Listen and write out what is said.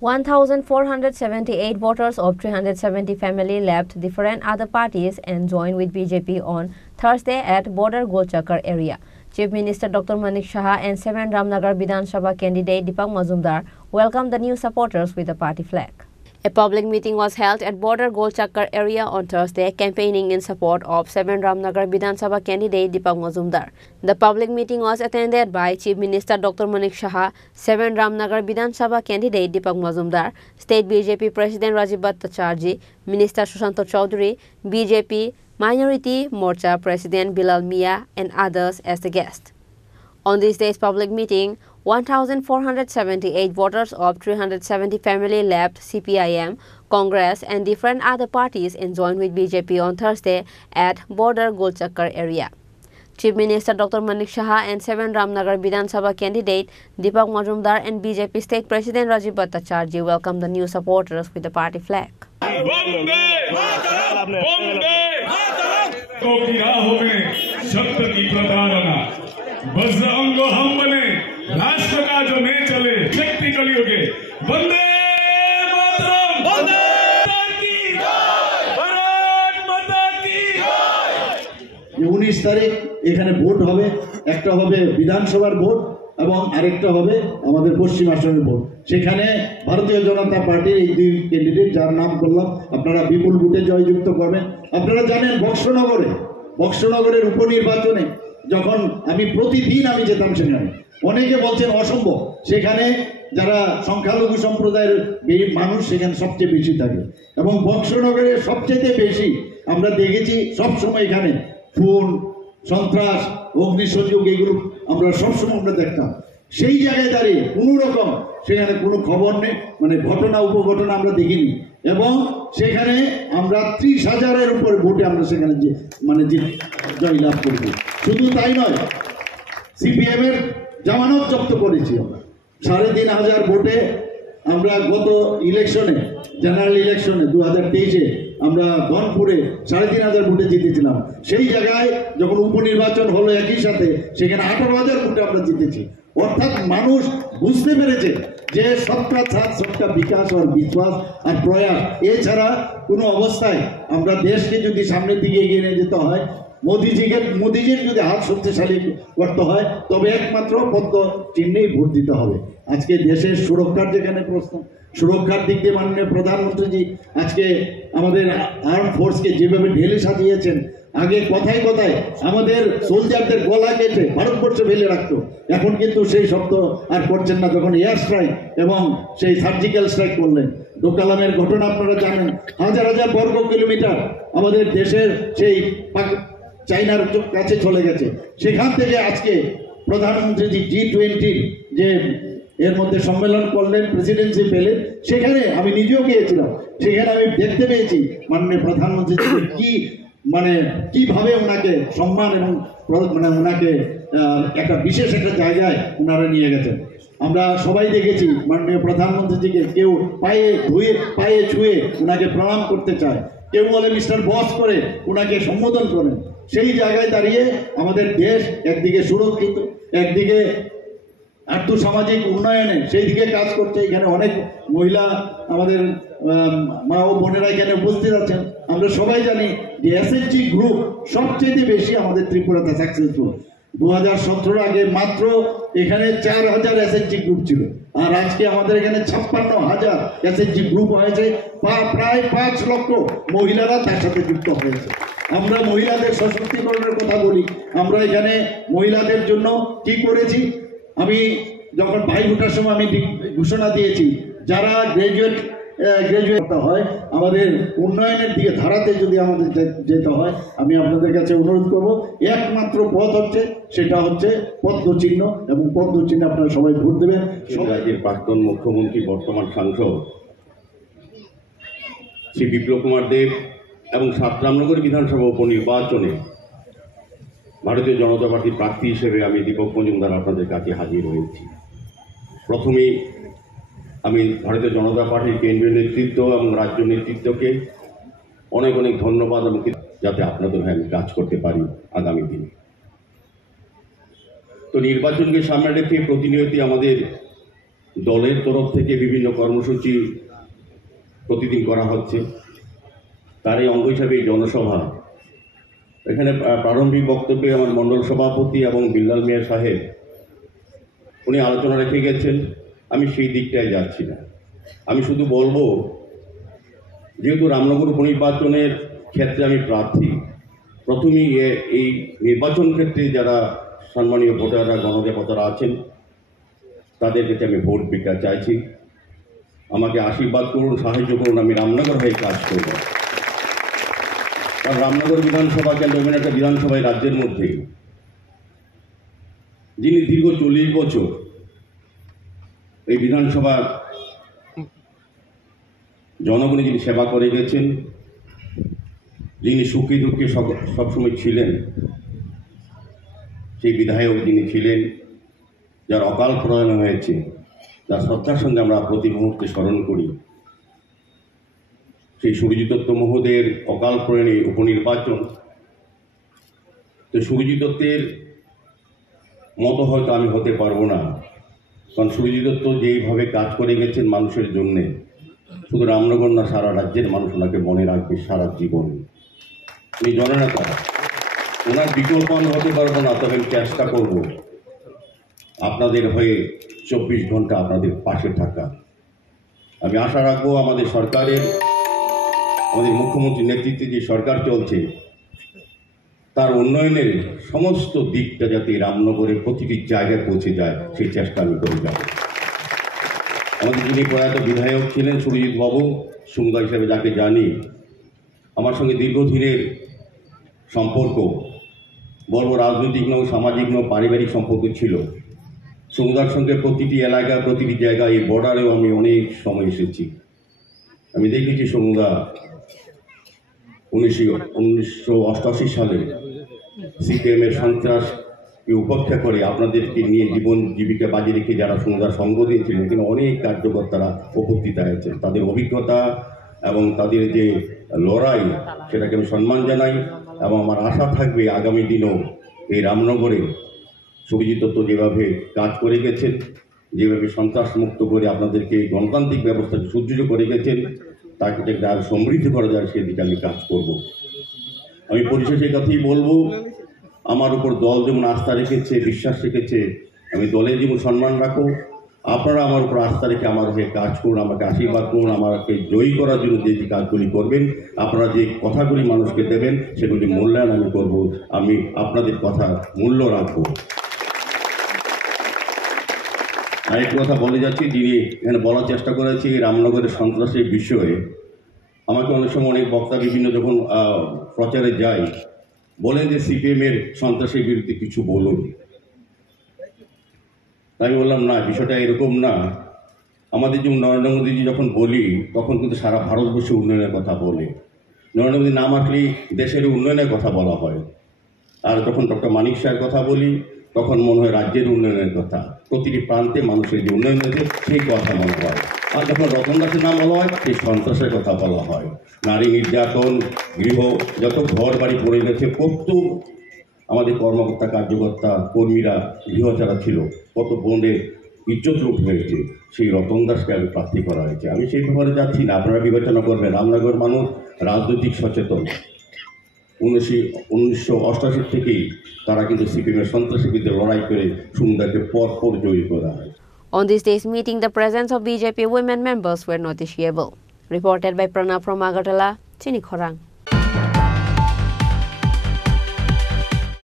1,478 voters of 370 families left different other parties and joined with BJP on Thursday at border Golchakar area. Chief Minister Dr. Manik Saha and 7 Ramnagar Vidhan Sabha candidate Deepak Majumdar welcomed the new supporters with a party flag. A public meeting was held at border Golchakar area on Thursday, campaigning in support of 7 Ramnagar Vidhan Sabha candidate Deepak Majumdar. The public meeting was attended by Chief Minister Dr. Manik Saha, 7 Ramnagar Vidhan Sabha candidate Deepak Majumdar, State BJP President Rajiv Bhattacharjee, Minister Sushanto Chaudhary, BJP Minority Morcha President Bilal Mia, and others as the guests. On this day's public meeting, 1,478 voters of 370 families left CPIM, Congress and different other parties and joined with BJP on Thursday at border Golchakar area. Chief Minister Dr. Manik Saha and 7 Ramnagar Vidhan Sabha candidate Deepak Majumdar and BJP State President Rajiv Bhattacharjee welcomed the new supporters with the party flag. बजरंगो हम बने राष्ट्र का जो नहीं चले शक्ति कलियुगे वंदे मातरम वंदे की भारत माता की 19 তারিখ এখানে ভোট হবে একটা হবে বিধানসভার ভোট এবং আরেকটা হবে আমাদের পশ্চিম আসনের ভোট সেখানে ভারতীয় জনতা পার্টির এই দুই ক্যান্ডিডেট যার নাম বললাম আপনারা বিপুল ভোটে জয়যুক্ত করবেন আপনারা জানেন বক্সনগরের উপনির্বাচনে যখন আমি প্রতিদিন আমি যেতাম সেখানে অনেকে বলছেন অসম্ভব সেখানে যারা সংখ্যালঘু সম্প্রদায়ের মানুষ সেখানে সবচেয়ে বেশি থাকে এবং বক্সনগরে সবচেয়ে বেশি আমরা দেখেছি সবসময় এখানে খুন সন্ত্রাস অগ্নিসংযোগ এগুলো আমরা সবসময় আমরা দেখতাম সেই জায়গায় দাঁড়িয়ে কোনো রকম সেখানে কোনো খবর নেই মানে ঘটনা উপঘটনা আমরা দেখিনি এবং সেখানে আমরা 30,000-এর উপর ভোটে আমরা সেখানে যে মানে জয়লাভ করেছি শুধু তাই নয় সিপিএম এর জামানত জব্দ করেছি আমরা 3,500 ভোটে আমরা গত ইলেকশনে জেনারেল ইলেকশনে 2023-এ আমরা গনপুরে 3,500 ভোটে জিতেছিলাম সেই জায়গায় যখন উপনির্বাচন হলো একই সাথে সেখানে 18,000 ভোটে আমরা জিতেছি অর্থাৎ মানুষ বুঝতে পেরেছে যে সবকা সাথ সবকা বিকাশ আর বিশ্বাস আর প্রয়াস এছাড়া কোনো অবস্থায় আমরা দেশকে যদি সামনের দিকে এগিয়ে নিয়ে যেতে হয় মোদিজির যদি হাত শক্তিশালী করতে হয় তবে একমাত্র পদ্ম চিহ্নেই ভোট দিতে হবে আজকে দেশের সুরক্ষার যেখানে প্রশ্ন সুরক্ষার দিক দিয়ে মাননীয় প্রধানমন্ত্রীজি আজকে আমাদের আর্ম ফোর্সকে যেভাবে ঢেলে সাজিয়েছেন আগে কথায় আমাদের সোলজারদের গলা কেটে ভারতবর্ষে ফেলে রাখতো এখন কিন্তু সেই শব্দ আর করছেন না যখন এয়ার স্ট্রাইক এবং সেই সার্জিক্যাল স্ট্রাইক করলেন ডোকালামের ঘটনা আপনারা জানেন হাজার বর্গ কিলোমিটার আমাদের দেশের সেই চাইনার কাছে চলে গেছে সেখান থেকে আজকে প্রধানমন্ত্রী G20 যে এর মধ্যে সম্মেলন করলেন প্রেসিডেন্সি পেলেন সেখানে আমি নিজেও গিয়েছিলাম সেখানে আমি দেখতে পেয়েছি মাননীয় প্রধানমন্ত্রী কি মানে কিভাবে ওনাকে সম্মান এবং মানে ওনাকে একটা বিশেষ একটা জায়গায় ওনারা নিয়ে গেছেন আমরা সবাই দেখেছি মাননীয় প্রধানমন্ত্রীজিকে কেউ পায়ে ছুঁয়ে ওনাকে প্রণাম করতে চায় কেউ বলে মিস্টার বস করে ওনাকে সম্বোধন করেন সেই জায়গায় দাঁড়িয়ে আমাদের দেশ একদিকে সুরক্ষিত একদিকে আর্থসামাজিক উন্নয়নে সেই দিকে কাজ করছে এখানে অনেক মহিলা আমাদের মা ও বোনেরা এখানে উপস্থিত আছেন আমরা সবাই জানি যে এসএইচজি গ্রুপ সবচেয়ে বেশি আমাদের ত্রিপুরাতে সাকসেসফুল 2017 আগে মাত্র এখানে 4,000 এসএইচজি গ্রুপ ছিল আর আজকে আমাদের এখানে 56,000 এসএইচজি গ্রুপ হয়েছে প্রায় 5 লক্ষ মহিলারা তার সাথে যুক্ত হয়েছে আমরা মহিলাদের সশক্তিকরণের কথা বলি আমরা এখানে মহিলাদের জন্য কি করেছি আমি যখন ভাই ভোটার সময় আমি ঘোষণা দিয়েছি যারা গ্রাজুয়েট হয় আমাদের উন্নয়নের দিকে ধারাতে যদি আমাদের যেতে হয় আমি আপনাদের কাছে অনুরোধ করব একমাত্র পথ হচ্ছে সেটা হচ্ছে পদ্মচিহ্ন এবং পদ্মচিহ্নে আপনারা সবাই ভোট দেবেন রাজ্যের প্রাক্তন মুখ্যমন্ত্রী বর্তমান সাংসদ শ্রী বিপ্লব কুমার দেব এবং 7 রামনগর বিধানসভা উপনির্বাচনে ভারতীয় জনতা পার্টির প্রার্থী হিসেবে আমি দীপক মজুমদার আপনাদের কাছে হাজির হয়েছি প্রথমে আমি ভারতীয় জনতা পার্টির কেন্দ্রীয় নেতৃত্ব এবং রাজ্য নেতৃত্বকে অনেক ধন্যবাদ এবং যাতে আপনাদের হয়ে আমি কাজ করতে পারি আগামী দিনে তো নির্বাচনকে সামনে রেখে প্রতিনিয়তই আমাদের দলের তরফ থেকে বিভিন্ন কর্মসূচি প্রতিদিন করা হচ্ছে। তার এই অঙ্গ হিসাবে এই জনসভা, এখানে প্রারম্ভিক বক্তব্যে আমার মণ্ডল সভাপতি এবং বিল্লাল মিয়া সাহেব উনি আলোচনা রেখে গেছেন। আমি সেই দিকটায় যাচ্ছি না। আমি শুধু বলবো, যেহেতু রামনগর উপনির্বাচনের ক্ষেত্রে আমি প্রার্থী, প্রথমেই এই নির্বাচন ক্ষেত্রে যারা সম্মানীয় ভোটাররা গণদেবতারা আছেন তাদের কাছে আমি ভোট ভিক্ষা চাইছি। আমাকে আশীর্বাদ করুন, সাহায্য করুন, আমি রামনগর হয়ে কাজ করব। কারণ রামনগর বিধানসভা কেন্দ্র এমন একটা বিধানসভায় রাজ্যের মধ্যে যিনি দীর্ঘ 40 বছর এই বিধানসভার জনগণে যিনি সেবা করে গেছেন, যিনি সুখী দুঃখে সবসময় ছিলেন, সেই বিধায়ক যিনি ছিলেন, যার অকাল প্রয়াণ হয়েছে, তার শ্রদ্ধার সঙ্গে আমরা প্রতি মুহূর্তে স্মরণ করি। সেই সুরজিৎ দত্ত মহোদয়ের অকাল প্রয়াণে উপনির্বাচন, তো সুরজিৎ দত্তের মতো হয়তো আমি হতে পারবো না, কারণ সুরজিৎ দত্ত যেইভাবে কাজ করে গেছেন মানুষের জন্যে, শুধু রামনগর না সারা রাজ্যের মানুষ ওনাকে মনে রাখবে সারা জীবন। উনি জননেতা, ওনার বিকল্প আমি হতে পারবো না, তবে আমি চেষ্টা করব আপনাদের হয়ে 24 ঘন্টা আপনাদের পাশে থাকা। আমি আশা রাখবো আমাদের সরকারের, আমাদের মুখ্যমন্ত্রীর নেতৃত্বে যে সরকার চলছে, তার উন্নয়নের সমস্ত দিকটা যাতে রামনগরের প্রতিটি জায়গায় পৌঁছে যায় সেই চেষ্টা আমি করে যাব। আমাদের যিনি প্রয়াত বিধায়ক ছিলেন সুরজিৎ বাবু, সুন্দর হিসেবে যাকে জানি, আমার সঙ্গে দীর্ঘদিনের সম্পর্ক, বলব রাজনৈতিক নয়, সামাজিক নয়, পারিবারিক সম্পর্ক ছিল। সুন্দর সঙ্গে প্রতিটি এলাকা, প্রতিটি জায়গায়, এই বর্ডারেও আমি অনেক সময় এসেছি। আমি দেখেছি সুন্দর 1988 সালে সিপিএমের সন্ত্রাসকে উপেক্ষা করে আপনাদেরকে নিয়ে জীবন জীবিকা বাজি রেখে যারা সুন্দর সঙ্গ দিয়েছিলেন, এখানে অনেক কার্যকর্তারা উপস্থিত হয়েছেন। তাদের অভিজ্ঞতা এবং তাদের যে লড়াই, সেটাকে আমি সম্মান জানাই এবং আমার আশা থাকবে আগামী দিনেও এই রামনগরে সুরজিৎ দত্ত যেভাবে কাজ করে গেছেন, যেভাবে সন্ত্রাস মুক্ত করে আপনাদেরকে গণতান্ত্রিক ব্যবস্থাকে সুদৃঢ় করে গেছেন, তাকে আরো সমৃদ্ধ করা যায় সেদিকে আমি কাজ করব। আমি পরিশেষে কথাই বলবো, আমার উপর দল যেমন আস্থা রেখেছে, বিশ্বাস রেখেছে, আমি দলের যেমন সম্মান রাখো, আপনারা আমার উপর আস্থা রেখে আমার হয়ে কাজ করুন, আমাকে আশীর্বাদ করুন, আমাকে জয়ী করার জন্য যে যে কাজগুলি করবেন, আপনারা যে কথাগুলি মানুষকে দেবেন সেগুলি মূল্যায়ন আমি করব। আমি আপনাদের কথা মূল্য রাখবো। আরেকটি কথা বলে যাচ্ছি, যিনি এখানে বলার চেষ্টা করেছি রামনগরের সন্ত্রাসের বিষয়ে। আমাকে অনেক সময় অনেক বক্তা বিভিন্ন যখন প্রচারে যায় বলেন যে সিপিএমের সন্ত্রাসের বিরুদ্ধে কিছু বলুন। তাই আমি বললাম না, বিষয়টা এরকম না। আমাদের যেমন নরেন্দ্র মোদীজি যখন বলি তখন কিন্তু সারা ভারতবর্ষে উন্নয়নের কথা বলে। নরেন্দ্র মোদী নাম আসলেই দেশের উন্নয়নের কথা বলা হয়। আর যখন ডক্টর মানিক শাহের কথা বলি তখন মনে হয় রাজ্যের উন্নয়নের কথা, প্রতিটি প্রান্তে মানুষের যে উন্নয়ন হয়েছে সেই কথা মনে হয়। আর যখন রতন দাসের নাম বলা হয় সেই সন্ত্রাসের কথা বলা হয়। নারী নির্যাতন, গৃহ যত ঘর বাড়ি পড়ে গেছে, কত আমাদের কর্মকর্তা কার্যকর্তা কর্মীরা গৃহচারা ছিল, কত বোনের ইজ্জত লুট হয়েছে, সেই রতন দাসকে আমি প্রার্থী করা হয়েছে। আমি সেই ব্যাপারে যাচ্ছি না, আপনারা বিবেচনা করবেন। রামনগর মানুষ রাজনৈতিক সচেতন। 1988 থেকেই তারা কিন্তু সিপিএমের সন্ত্রাসের বিরুদ্ধে লড়াই করে সুন্দরকে পর জয়ী করা হয়। On this day's meeting, the presence of BJP women members were noticeable. Reported by Pranav from Agartala, Chini Khorang.